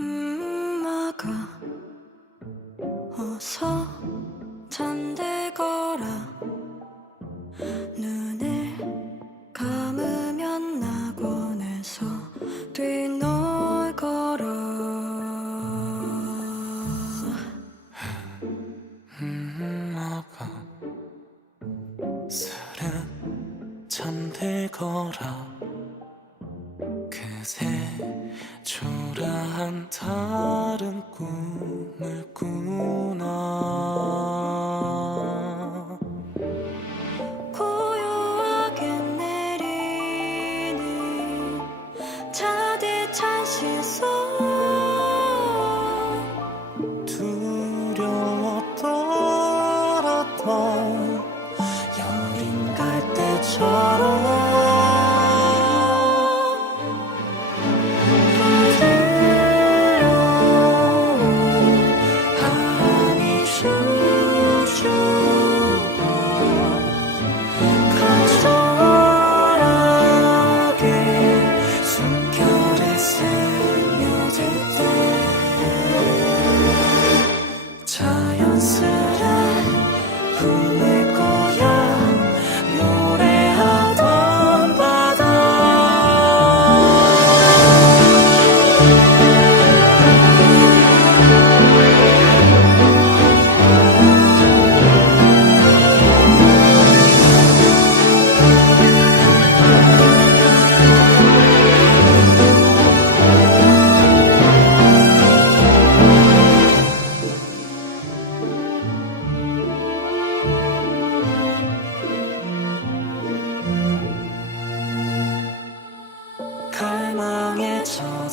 음악아 어서 잠들거라. 눈을 감으면 낙원에서 뛰놀 거라. 음악아 스르 잠들거라. 그새 한 다른 꿈을 꾸나? 고요하게 내리는 차디찬 시선 두려웠더라던 여린 갈대처럼 create.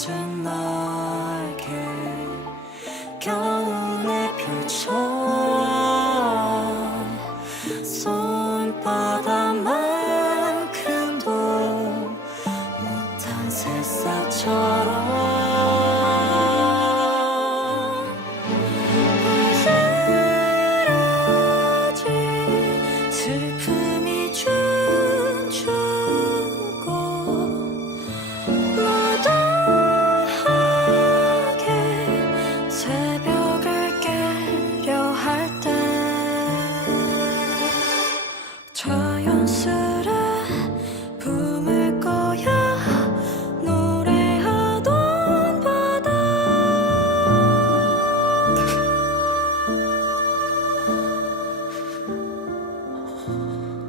젖은 날개 겨울에 손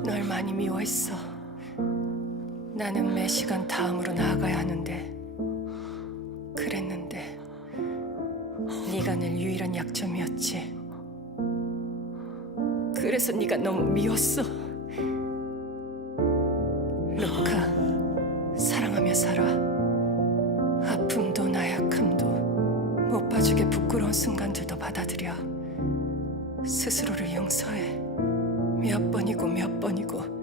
널 많이 미워했어. 나는 매 시간 다음으로 나아가야 하는데 그랬는데 네가 내 유일한 약점이었지. 그래서 네가 너무 미웠어. 살아. 아픔도 나약함도 못 봐주게 부끄러운 순간들도 받아들여. 스스로를 용서해. 몇 번이고 몇 번이고